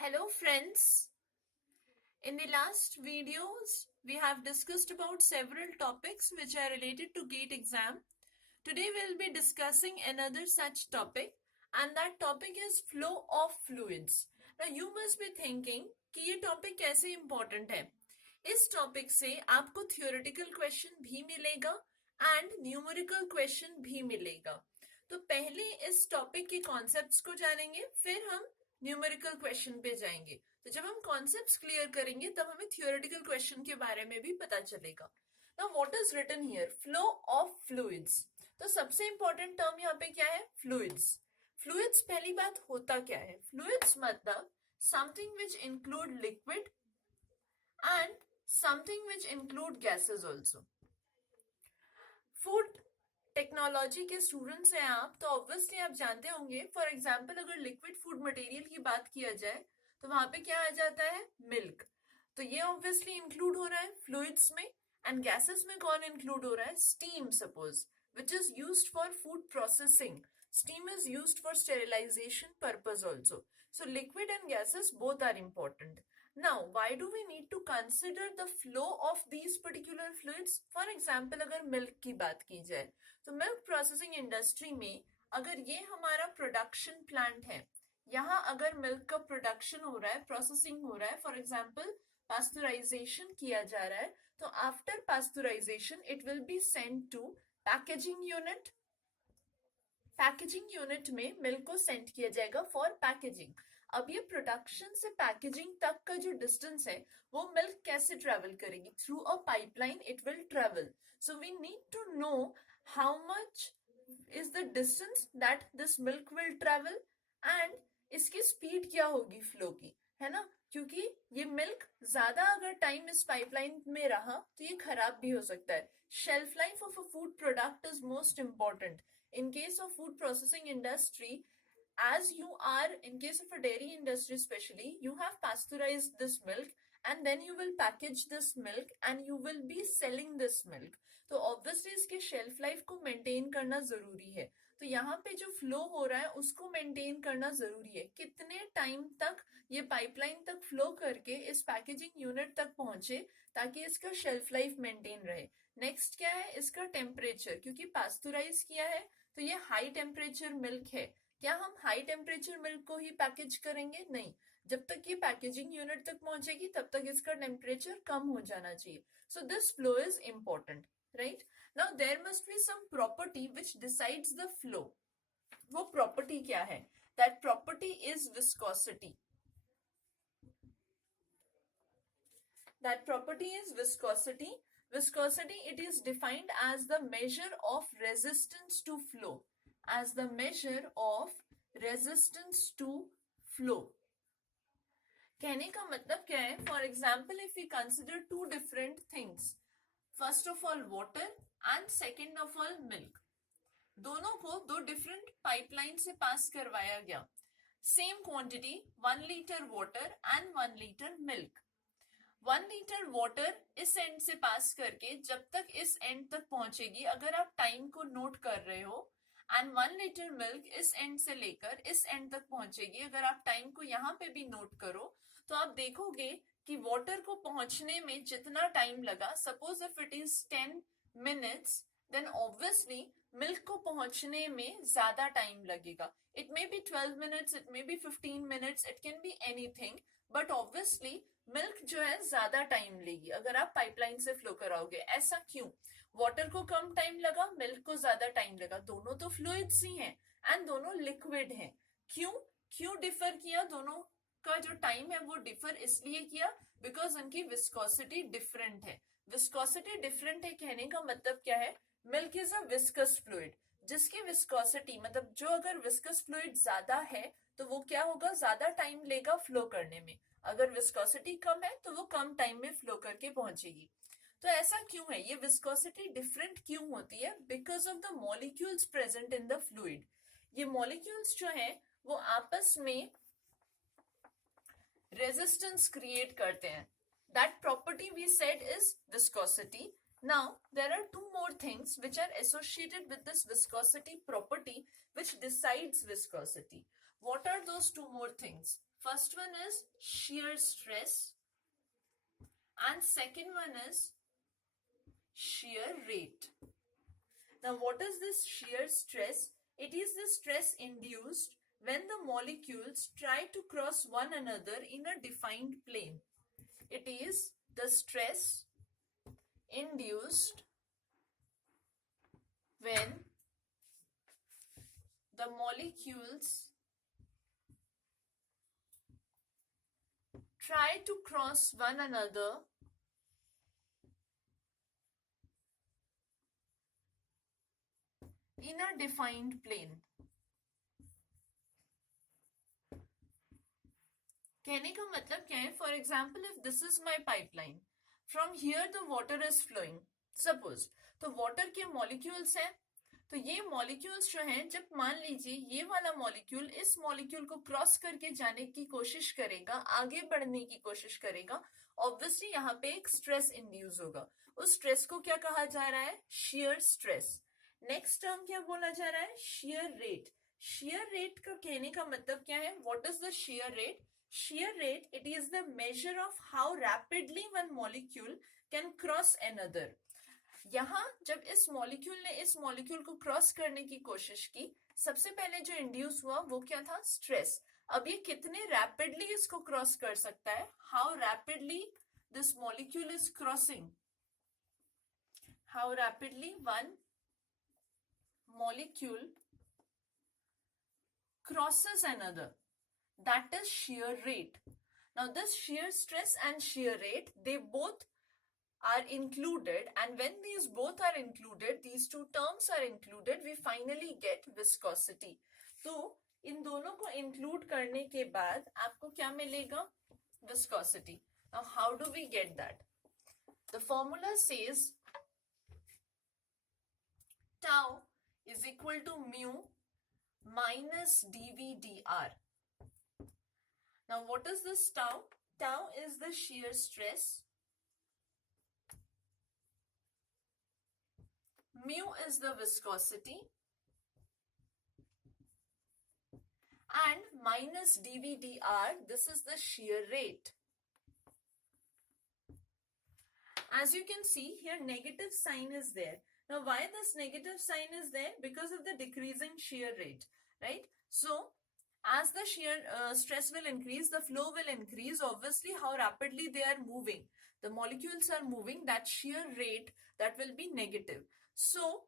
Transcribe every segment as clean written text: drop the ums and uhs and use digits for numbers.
Hello friends. In the last videos, we have discussed about several topics which are related to GATE exam. Today we'll be discussing another such topic and that topic is flow of fluids. Now you must be thinking कि ये topic कैसे important है. इस topic से आपको theoretical question भी मिलेगा and numerical question भी मिलेगा. तो पहले इस टॉपिक के कॉन्सेप्ट्स को जानेंगे, फिर हम न्यूमेरिकल क्वेश्चन पे जाएंगे. तो जब हम कॉन्सेप्ट्स क्लियर करेंगे तब हमें थियोरेटिकल क्वेश्चन के बारे में भी पता चलेगा. Now what is written here? Flow of fluids. तो सबसे इंपॉर्टेंट टर्म यहाँ पे क्या है? फ्लूइड्स. फ्लूइड्स पहली बात होता क्या है? फ्लूइड्स मतलब something which include liquid and something which include gases also. Food technology के स्टूडेंट्स हैं आप, तो ऑब्वियसली आप जानते होंगे. फॉर एग्जाम्पल अगर लिक्विड फूड मटेरियल की बात किया जाए तो वहां पे क्या आ जाता है? मिल्क. तो ये ऑब्वियसली इंक्लूड हो रहा है फ्लूइड्स में. एंड गैसेस में कौन इंक्लूड हो रहा है? Steam suppose, which is used for food processing. Steam is used for sterilization purpose also. So liquid and gases both are important. Now, why do we need to consider the flow of these particular fluids? For example, अगर milk की बात की जाए तो milk processing industry में अगर ये हमारा प्रोडक्शन प्लांट है, यहाँ अगर मिल्क का प्रोडक्शन हो रहा है, प्रोसेसिंग हो रहा है, फॉर एग्जाम्पल पास्चराइजेशन किया जा रहा है, तो after pasteurization it will be send to packaging unit. Packaging unit में मिल्क को सेंड किया जाएगा फॉर पैकेजिंग. अब ये प्रोडक्शन से पैकेजिंग तक का जो डिस्टेंस है वो मिल्क कैसे ट्रेवल करेगी? Through a pipeline it will travel. So we need to know how much is the distance that this milk will travel and इसकी स्पीड क्या होगी फ्लो की, है ना? क्योंकि ये मिल्क ज्यादा अगर टाइम इस पाइपलाइन में रहा तो ये खराब भी हो सकता है. Shelf life of a food product is most important. In case of food processing industry, as you are, in case of a dairy industry especially, you have pasteurized this milk and then you will package this milk and you will be selling this milk. तो obviously इसके shelf life को maintain करना जरूरी है. तो यहाँ पे जो flow हो रहा है उसको maintain करना जरूरी है. कितने time तक ये pipeline तक flow करके इस packaging unit तक पहुंचे ताकि इसका shelf life maintain रहे. नेक्स्ट क्या है? इसका टेम्परेचर. क्योंकि पास्चराइज किया है तो ये हाई टेम्परेचर मिल्क है. क्या हम हाई टेम्परेचर मिल्क को ही पैकेज करेंगे? नहीं. जब तक ये पैकेजिंग यूनिट तक पहुंचेगी तब तक इसका टेम्परेचर कम हो जाना चाहिए. So this flow is important, right? Now there must be some property which decides the flow. वो प्रॉपर्टी क्या है? That property is viscosity. That property is viscosity. Viscosity, it is defined as the measure of resistance to flow. As the measure of resistance to flow. कहने का मतलब क्या है? For example, if we consider two different things, first of all water and second of all milk. दोनों को दो different pipeline से पास करवाया गया. Same quantity 1 litre water and 1 litre milk. 1 litre water इस एंड से पास करके जब तक इस एंड तक पहुंचेगी, अगर आप टाइम को नोट कर रहे हो, एंड 1 लीटर मिल्क इस एंड से लेकर इस एंड तक पहुंचेगी, अगर आप टाइम को यहाँ पे भी नोट करो तो आप देखोगे कि वाटर को पहुंचने में जितना टाइम लगा, suppose if it is 10 minutes, then obviously milk को पहुंचने में ज्यादा टाइम लगेगा. It may be 12 minutes, it may be 15 minutes, it can be anything, but obviously milk जो है ज्यादा टाइम लेगी अगर आप पाइपलाइन से फ्लो कराओगे. ऐसा क्यों? वाटर को कम टाइम लगा, मिल्क को ज्यादा टाइम लगा. दोनों तो फ्लूइड्स ही हैं एंड दोनों लिक्विड हैं. क्यों क्यों डिफर किया? दोनों का जो टाइम है वो डिफर इसलिए किया बिकॉज उनकी विस्कोसिटी डिफरेंट है. विस्कोसिटी डिफरेंट है कहने का मतलब क्या है? Milk is a viscous fluid जिसकी विस्कोसिटी मतलब जो अगर विस्कस फ्लूइड ज्यादा है तो वो क्या होगा? ज्यादा टाइम लेगा फ्लो करने में. अगर विस्कोसिटी कम है तो वो कम टाइम में फ्लो करके पहुंचेगी. तो ऐसा क्यों है? ये विस्कोसिटी डिफरेंट क्यों होती है? Because of the molecules present in the fluid. ये मॉलिक्यूल्स जो है वो आपस में रेजिस्टेंस क्रिएट करते हैं. That property we said is viscosity. Now, there are two more things which are associated with this viscosity property which decides viscosity. What are those two more things? First one is shear stress and second one is shear rate. Now what is this shear stress? It is the stress induced when the molecules try to cross one another in a defined plane. It is the stress induced when the molecules try to cross one another in a defined plane. कहने का मतलब क्या है? For example if this is my pipeline, from here the water is flowing, suppose, तो water के molecules हैं, तो ये मॉलिक्यूल्स जो हैं, जब मान लीजिए ये वाला मॉलिक्यूल इस मॉलिक्यूल को क्रॉस करके जाने की कोशिश करेगा, आगे बढ़ने की कोशिश करेगा, ऑब्वियसली यहाँ पे एक स्ट्रेस इंड्यूस होगा. उस स्ट्रेस को क्या कहा जा रहा है? shear stress. नेक्स्ट टर्म क्या बोला जा रहा है? shear rate. shear रेट का कहने का मतलब क्या है? What is the shear rate? shear rate, it is the measure of how rapidly one molecule can cross another. यहाँ जब इस मॉलिक्यूल ने इस मॉलिक्यूल को क्रॉस करने की कोशिश की, सबसे पहले जो इंड्यूस हुआ वो क्या था? स्ट्रेस. अब ये कितने रैपिडली इसको क्रॉस कर सकता है? How rapidly this molecule is crossing, how rapidly one molecule crosses another, that is shear rate. Now this shear stress and shear rate, they both are included, and when these both are included, these two terms are included, we finally get viscosity. तो इन दोनों को include करने के बाद आपको क्या मिलेगा? Viscosity. Now how do we get that? The formula says tau is equal to mu minus dV dr. Now what is this tau? Tau is the shear stress, mu is the viscosity, and minus dV dr, this is the shear rate. As you can see here, negative sign is there. Now why this negative sign is there? Because of the decreasing shear rate, right? So as the shear stress will increase, the flow will increase. Obviously, how rapidly they are moving, the molecules are moving, that shear rate, that will be negative. So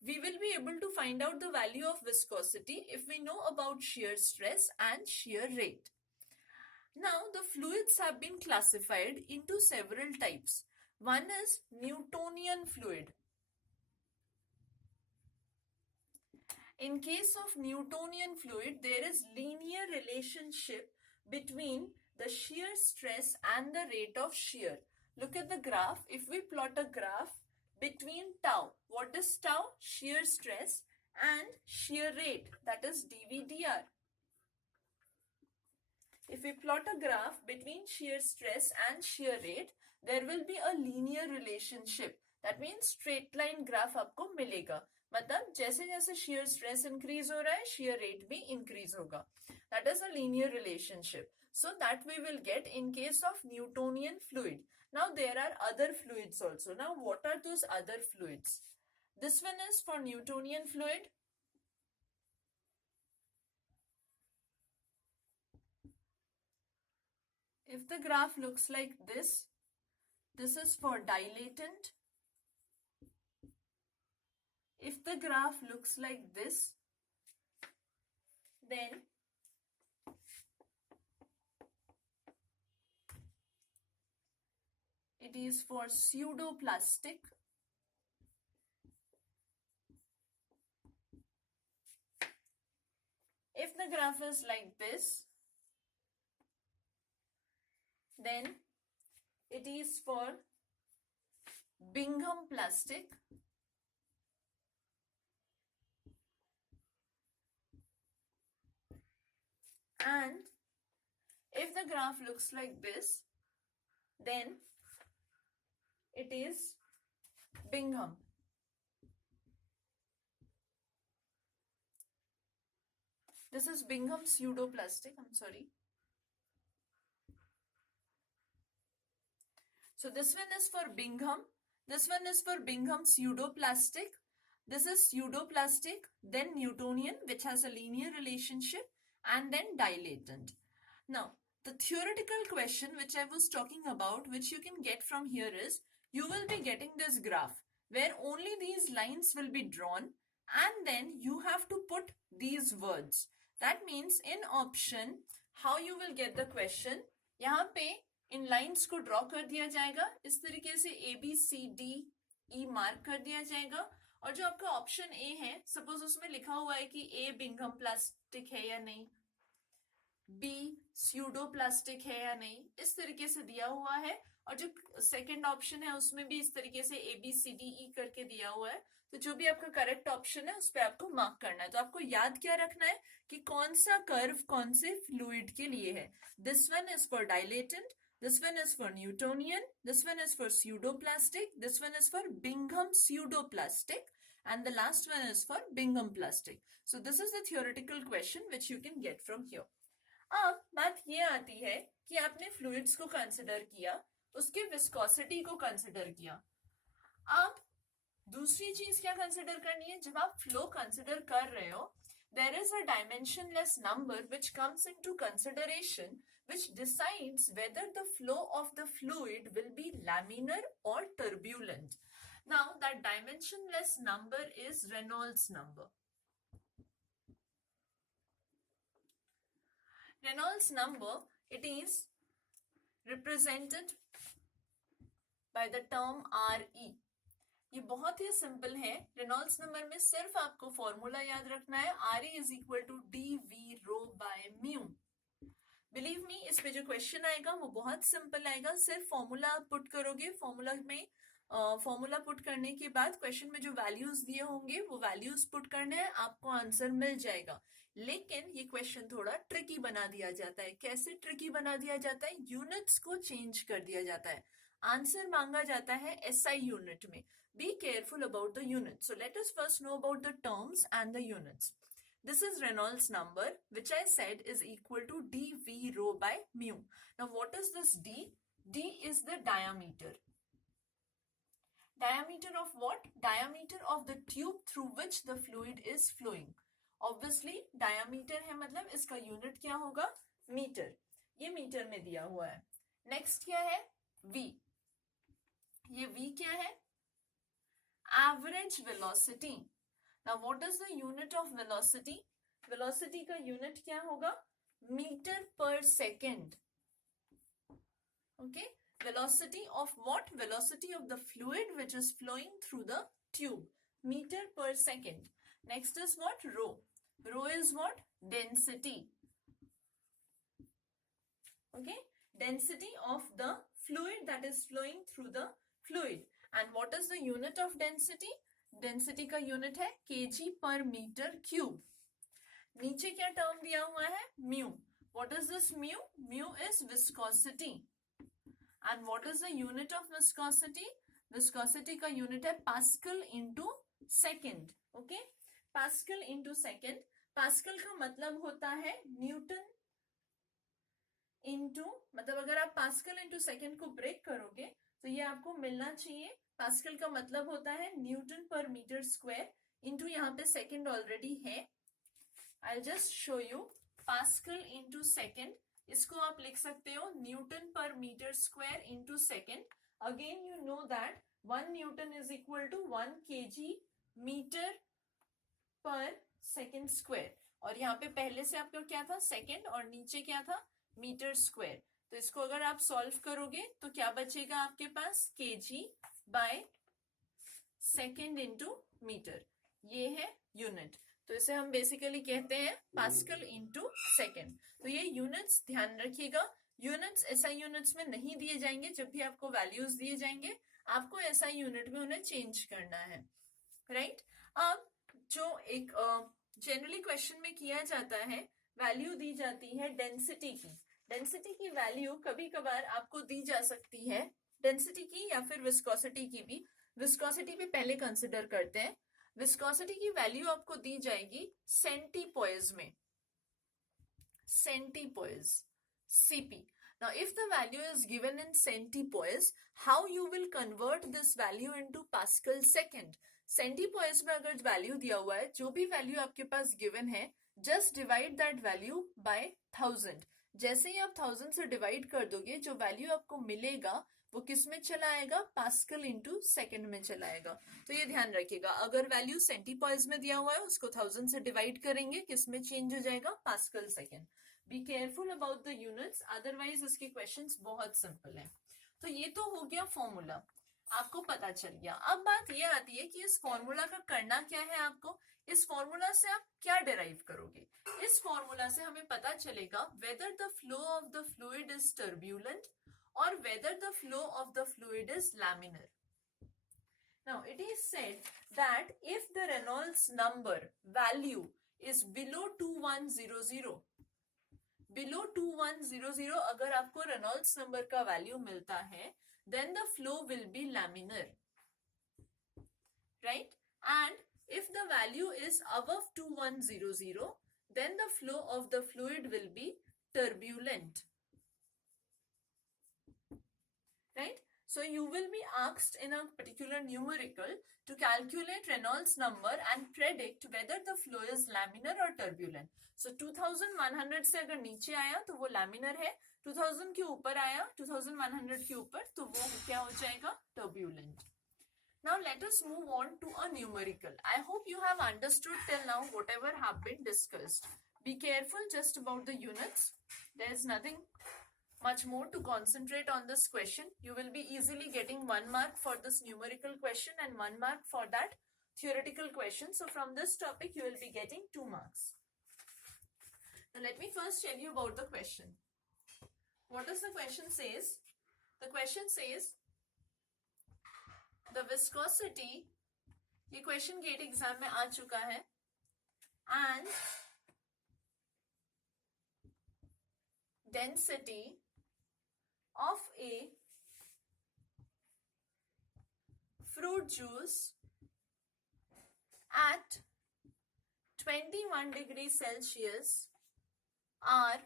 we will be able to find out the value of viscosity if we know about shear stress and shear rate. Now the fluids have been classified into several types. One is Newtonian fluid. In case of Newtonian fluid, there is linear relationship between the shear stress and the rate of shear. Look at the graph. If we plot a graph between tau, what is tau? Shear stress, and shear rate, that is dV dr. If we plot a graph between shear stress and shear rate, there will be a linear relationship. That means straight line graph आपको मिलेगा. मतलब जैसे जैसे shear stress increase हो रहा है, shear rate भी increase होगा. That is a linear relationship. So that we will get in case of Newtonian fluid. Now there are other fluids also. Now what are those other fluids? This one is for Newtonian fluid. If the graph looks like this is for dilatant. If the graph looks like this, then it is for pseudoplastic. If the graph is like this, then it is for Bingham plastic. And if the graph looks like this, then it is Bingham. This is Bingham pseudoplastic, I'm sorry. So this one is for Bingham. This one is for Bingham pseudoplastic. This is pseudoplastic, then Newtonian, which has a linear relationship, and then dilatant. Now, the theoretical question which I was talking about, which you can get from here is, you will be getting this graph where only these lines will be drawn and then you have to put these words. That means in option, how you will get the question, यहाँ पे इन lines को draw कर दिया जाएगा, इस तरीके से ABCDE mark कर दिया जाएगा, और जो आपका ऑप्शन ए है, सपोज उसमें लिखा हुआ है कि ए बिंघम प्लास्टिक है या नहीं, बी स्यूडो प्लास्टिक है या नहीं, इस तरीके से दिया हुआ है, और जो सेकंड ऑप्शन है उसमें भी इस तरीके से ABCDE करके दिया हुआ है। तो जो भी आपका करेक्ट ऑप्शन है उस पर आपको मार्क करना है। तो आपको याद क्या रखना है कि कौन सा कर्व कौन से फ्लूइड के लिए है। This one is for dilatant, this one is for Newtonian, this one is for pseudoplastic, this one is for Bingham pseudoplastic, and the last one is for Bingham plastic. So this is the theoretical question which you can get from here. अब बात ये आती है कि आपने fluids को consider किया, उसके विस्कोसिटी को कंसिडर किया। अब दूसरी चीज क्या कंसिडर करनी है, जब आप फ्लो कंसिडर कर रहे हो, there is a dimensionless number which comes into consideration, which decides whether the flow of the fluid will be laminar or turbulent. Now that dimensionless number is Reynolds number. Reynolds number, it is represented by the term RE. ये बहुत ही simple है। Reynolds number में सिर्फ आपको formula याद रखना है, RE is equal to DV rho by mu. Believe me, इस पे जो क्वेश्चन आएगा वो बहुत सिंपल आएगा। सिर्फ फॉर्मूला आप पुट करोगे, फॉर्मूला पुट करने के बाद क्वेश्चन में जो वैल्यूज दिए होंगे वो वैल्यूज पुट करने हैं, आपको आंसर मिल जाएगा। लेकिन ये क्वेश्चन थोड़ा ट्रिकी बना दिया जाता है। कैसे ट्रिकी बना दिया जाता है, यूनिट्स को चेंज कर दिया जाता है। आंसर मांगा जाता है SI यूनिट में। Be careful about the units. So let us first know about the terms and the units. This is Reynolds number, which I said is equal to dV rho by mu. Now what is this D? D is the diameter. Diameter of what? Diameter of the tube through which the fluid is flowing. Obviously diameter है, मतलब इसका unit क्या होगा, metre. ये metre में दिया हुआ है। नेक्स्ट क्या है, V। ये V क्या है, average velocity. Now what is the unit of velocity? Velocity का यूनिट क्या होगा, metre per second. Okay, velocity of what, velocity of the fluid which is flowing through the tube, metre per second. Next is what, rho. Rho is what, density. Okay, density of the fluid that is flowing through the fluid. And what is the unit of density? Density का unit है kg per meter cube. नीचे क्या term दिया हुआ है, mu. What is this mu? Mu is viscosity. And what is the unit of viscosity? Viscosity का unit है Pascal into second. Okay? Pascal into second. Pascal का मतलब होता है Newton इंटू, मतलब अगर आप पास्कल इंटू सेकेंड को ब्रेक करोगे तो ये आपको मिलना चाहिए। पास्कल का मतलब होता है Newton per metre square, into यहाँ पे सेकेंड ऑलरेडी है। I just show you, pascal into second, इसको आप लिख सकते हो newton per metre square into second. Again you know that 1 newton is equal to 1 kg metre per second square, और यहाँ पे पहले से आपका क्या था, सेकेंड, और नीचे क्या था, मीटर स्क्वायर। तो इसको अगर आप सॉल्व करोगे तो क्या बचेगा आपके पास, kg by second into metre, ये है यूनिट। तो इसे हम बेसिकली कहते हैं पास्कल इंटू सेकेंड। तो ये यूनिट्स ध्यान रखिएगा, यूनिट्स SI यूनिट्स में नहीं दिए जाएंगे। जब भी आपको वैल्यूज दिए जाएंगे आपको SI यूनिट में उन्हें चेंज करना है, राइट। अब जो एक जनरली क्वेश्चन में किया जाता है, वैल्यू दी जाती है डेंसिटी की। डेंसिटी की वैल्यू कभी कभार आपको दी जा सकती है, डेंसिटी की या फिर विस्कोसिटी की भी। विस्कोसिटी भी पहले कंसिडर करते हैं। विस्कोसिटी की वैल्यू आपको दी जाएगी सेंटीपोइज में, सेंटीपोइज, CP। Now, if the value is given in centipoise, how you will convert this value into Pascal second? Centipoise में अगर वैल्यू दिया हुआ है, जो भी वैल्यू आपके पास गिवन है, just divide that value by 1000. जैसे ही आप 1000 से डिवाइड कर दोगे, जो वैल्यू आपको मिलेगा वो किस में चला आएगा? पास्कल इंटू सेकेंड में चला आएगा. तो ये ध्यान रखिएगा, अगर वैल्यू सेंटीपॉइज में दिया हुआ है उसको 1000 से डिवाइड करेंगे, किस में चेंज हो जाएगा? Pascal second. Be careful about the units, otherwise इसके क्वेश्चंस बहुत सिंपल हैं. तो ये तो हो गया फॉर्मूला, आपको पता चल गया. अब बात ये आती है कि इस फॉर्मूला का करना क्या है आपको. इस फॉर्मूला से आप क्या डिराइव करोगे? इस फॉर्मूला से हमें पता चलेगा whether the flow of the fluid is turbulent or whether the flow of the fluid is laminar. Now, it is said that if the Reynolds number value is below 2100, below 2100 अगर आपको Reynolds number का value मिलता है, then the flow will be laminar, right? And if the value is above 2100, then the flow of the fluid will be turbulent. Right? So you will be asked in a particular numerical to calculate Reynolds number and predict whether the flow is laminar or turbulent. So 2100 से अगर नीचे आया तो वो laminar है, 2000 के ऊपर आया, 2100 के ऊपर, तो वो क्या हो जाएगा? Turbulent. Now let us move on to a numerical. I hope you have understood till now whatever have been discussed. Be careful just about the units. There is nothing much more to concentrate on this question. You will be easily getting 1 mark for this numerical question and 1 mark for that theoretical question. So from this topic you will be getting 2 marks. Now let me first tell you about the question. What does the question says? The question says the viscosity, ये question gate exam में आ चुका है, and density of a fruit juice at 21 degrees Celsius are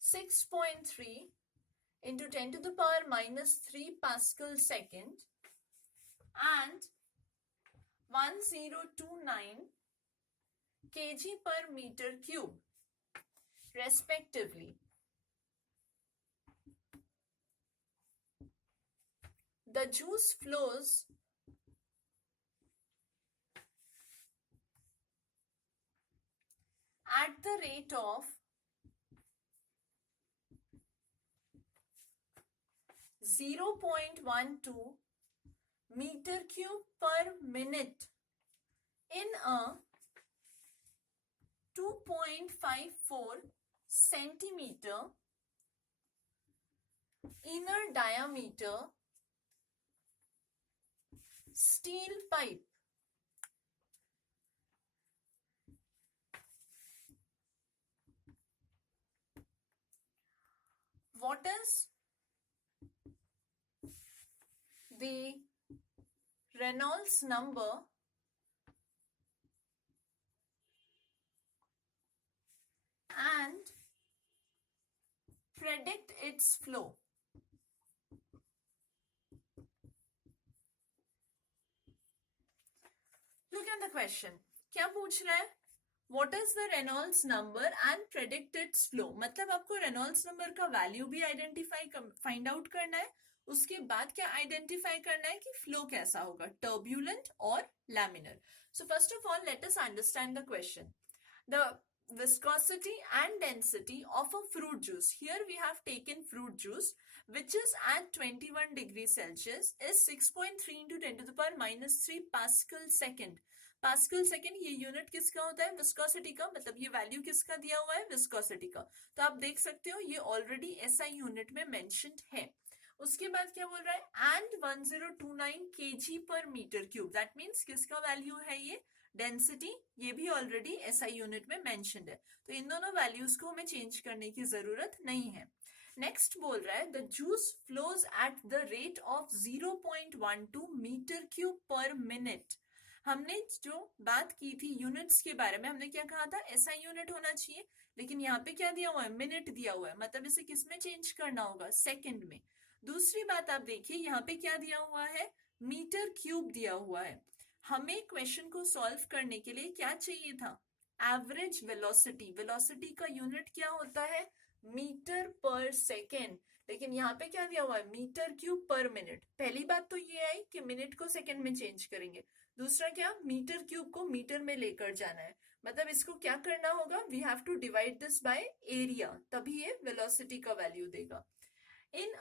6.3 into 10 to the power minus 3 Pascal second and 1029 kg per meter cube respectively. The juice flows at the rate of 0.12 meter cube per minute in a 2.54 centimeter inner diameter steel pipe. What is the Reynolds number and predict its flow? Look at the question. क्या पूछ रहा है? What is the Reynolds number and predict its flow? मतलब आपको Reynolds number का value भी identify find out करना है, उसके बाद क्या आइडेंटिफाई करना है कि फ्लो कैसा होगा, टर्ब्यूलेंट और laminar. So first of all let us understand the question. The viscosity and density of a fruit juice, here we have taken fruit juice which is at 21 degrees Celsius, is 6.3 into 10 to the power minus 3 Pascal second. Pascal second ये unit किसका होता है? Viscosity का. मतलब ये value किसका दिया हुआ है? विस्कोसिटी का. तो आप देख सकते हो ये ऑलरेडी एसआई यूनिट में मेंशन्ड है. उसके बाद क्या बोल रहा है? एंड 1029 kg पर मीटर क्यूब. दैट मीन्स किसका वैल्यू है ये? डेंसिटी. ये भी ऑलरेडी एसआई यूनिट में मेंशन्ड है, तो इन दोनों वैल्यूज को हमें चेंज करने की जरूरत नहीं है. नेक्स्ट बोल रहा है the juice flows at the rate of 0.12 metre cube per minute. हमने जो बात की थी यूनिट्स के बारे में, हमने क्या कहा था? एसआई यूनिट होना चाहिए, लेकिन यहाँ पे क्या दिया हुआ है, मिनट दिया हुआ है, मतलब इसे किस में चेंज करना होगा, सेकंड में। दूसरी बात आप देखिए यहाँ पे क्या दिया हुआ है, मीटर क्यूब दिया हुआ है। हमें क्वेश्चन को सॉल्व करने के लिए क्या चाहिए था, एवरेज वेलोसिटी। वेलोसिटी का यूनिट क्या होता है, मीटर पर सेकेंड, लेकिन यहाँ पे क्या दिया हुआ है, मीटर क्यूब पर मिनट। पहली बात तो ये आई कि मिनट को सेकंड में चेंज करेंगे, दूसरा क्या, मीटर क्यूब को मीटर में लेकर जाना है, मतलब इसको क्या करना होगा, we have to divide this by area, तभी ये वेलोसिटी का वैल्यू देगा। इन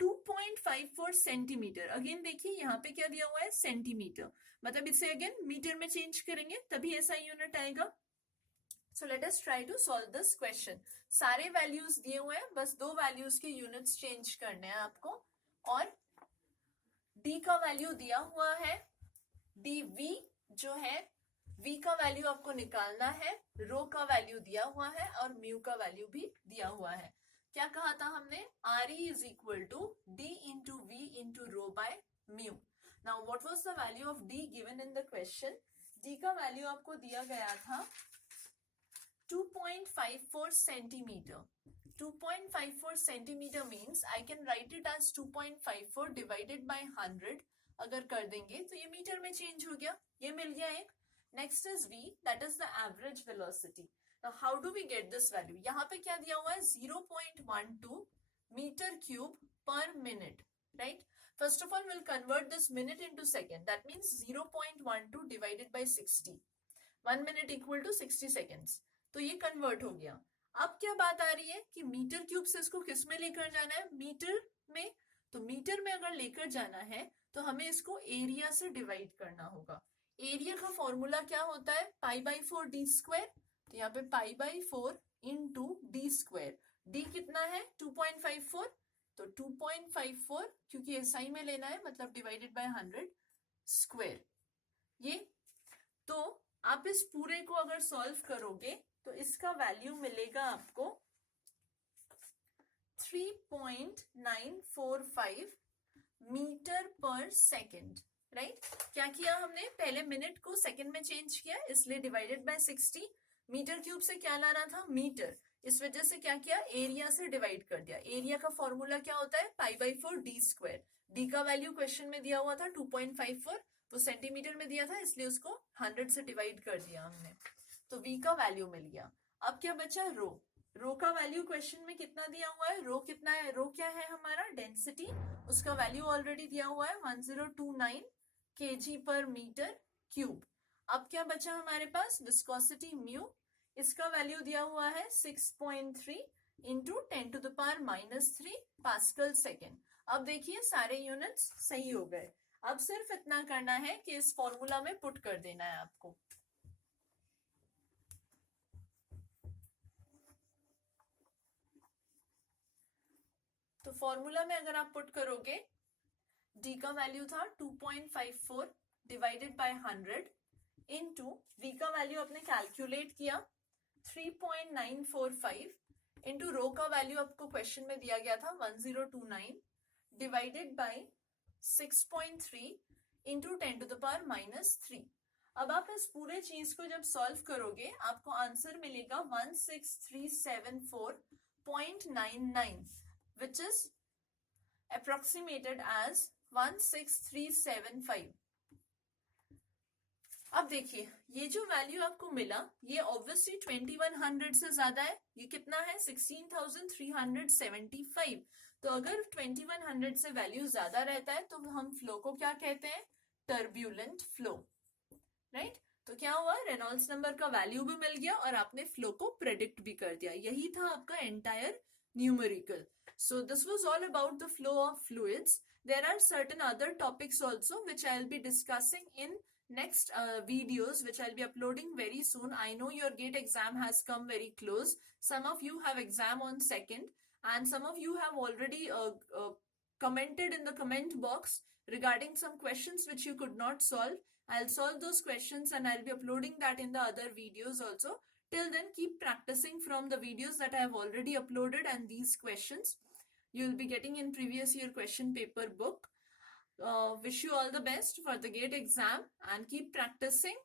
2.54 सेंटीमीटर, अगेन देखिए यहाँ पे क्या दिया हुआ है, सेंटीमीटर, मतलब इसे अगेन मीटर में चेंज करेंगे तभी ऐसा यूनिट आएगा। So let us try to solve this question. सारे वैल्यूज दिए हुए हैं, बस दो वैल्यूज के यूनिट्स चेंज करने हैं आपको। और डी का वैल्यू दिया हुआ है, डी वी जो है, v का वैल्यू आपको निकालना है, रो का वैल्यू दिया हुआ है और म्यू का वैल्यू भी दिया हुआ है। क्या कहा था हमने, R E is equal to D into V into rho by mu. Now what was the value of D given in the question, D का वैल्यू आपको दिया गया था 2.54 centimetre. 2.54 centimetre means I can write it as 2.54 divided by 100। अगर कर देंगे तो ये मीटर में चेंज हो गया, ये मिल गया एक। Next is v, that is the average velocity. Now how do we get this value? यहाँ पे क्या दिया हुआ है, 0.12 metre cube per minute, right. First of all we'll convert this minute into second, that means 0.12 divided by 60, 1 minute equal to 60 seconds, तो ये convert हो गया। अब क्या बात आ रही है कि मीटर क्यूब से इसको किस में लेकर जाना है, मीटर में। तो मीटर में अगर लेकर जाना है तो हमें इसको एरिया से डिवाइड करना होगा। एरिया का फॉर्मूला क्या होता है, पाई बाई 4 डी स्क्वायर, तो यहाँ पे pi by 4 into D square. D कितना है 2.54, तो 2.54 क्योंकि एसआई में लेना है मतलब डिवाइडेड बाय 100 स्क्वायर। ये तो आप इस पूरे को अगर सॉल्व करोगे तो इसका वैल्यू मिलेगा आपको 3.945 मीटर पर सेकेंड, राइट। क्या किया हमने, पहले मिनट को सेकंड में चेंज किया, इसलिए डिवाइडेड बाय 60। मीटर क्यूब से क्या लाना था, मीटर, इस वजह से क्या किया, एरिया से डिवाइड कर दिया। एरिया का फॉर्मूला क्या होता है, pi by 4 D square. D का वैल्यू क्वेश्चन में दिया हुआ था 2.54, वो सेंटीमीटर में दिया था इसलिए उसको 100 से डिवाइड कर दिया हमने, तो v का वैल्यू मिल गया। अब क्या बचा, रो। रो का वैल्यू क्वेश्चन में कितना दिया हुआ है, रो कितना है, रो क्या है हमारा, डेंसिटी, उसका वैल्यू ऑलरेडी दिया हुआ है 1029 kg पर मीटर क्यूब। अब क्या बचा हमारे पास, विस्कोसिटी म्यू, इसका वैल्यू दिया हुआ है 6.3 into 10 to the power -3 pascal second. अब देखिए सारे यूनिट्स सही हो गए। अब सिर्फ इतना करना है कि इस फॉर्मूला में पुट कर देना है आपको। तो फॉर्मूला में अगर आप पुट करोगे, डी का वैल्यू था 2.54 डिवाइडेड बाय 100 इनटू वी का वैल्यू आपने कैलकुलेट किया 3.945 इनटू रो का वैल्यू आपको क्वेश्चन में दिया गया था 1029 divided by 6.3 into 10 to the power -3। अब आप इस पूरे चीज को जब सॉल्व करोगे आपको आंसर मिलेगा 16374.99 which is approximated as 16375। अब देखिए ये जो वैल्यू आपको मिला ये ऑब्वियसली 2100 से ज्यादा है, ये कितना है 16375। तो अगर 2100 से वैल्यू ज्यादा रहता है तो हम फ्लो को क्या कहते हैं, टर्ब्यूलेंट फ्लो, राइट। तो क्या हुआ, रेनॉल्ड्स नंबर का वैल्यू भी मिल गया और आपने फ्लो को प्रेडिक्ट भी कर दिया। यही था आपका entire numerical. So this was all about the flow of fluids. There are certain other topics also which I'll be discussing in next videos which I'll be uploading very soon. I know your GATE exam has come very close. Some of you have exam on 2nd and some of you have already commented in the comment box regarding some questions which you could not solve. I'll solve those questions and I'll be uploading that in the other videos also. Till then, keep practicing from the videos that I have already uploaded and these questions you'll be getting in previous year question paper book. Wish you all the best for the GATE exam and keep practicing.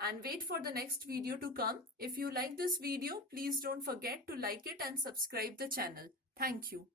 and wait for the next video to come. If you like this video, please don't forget to like it and subscribe the channel. Thank you.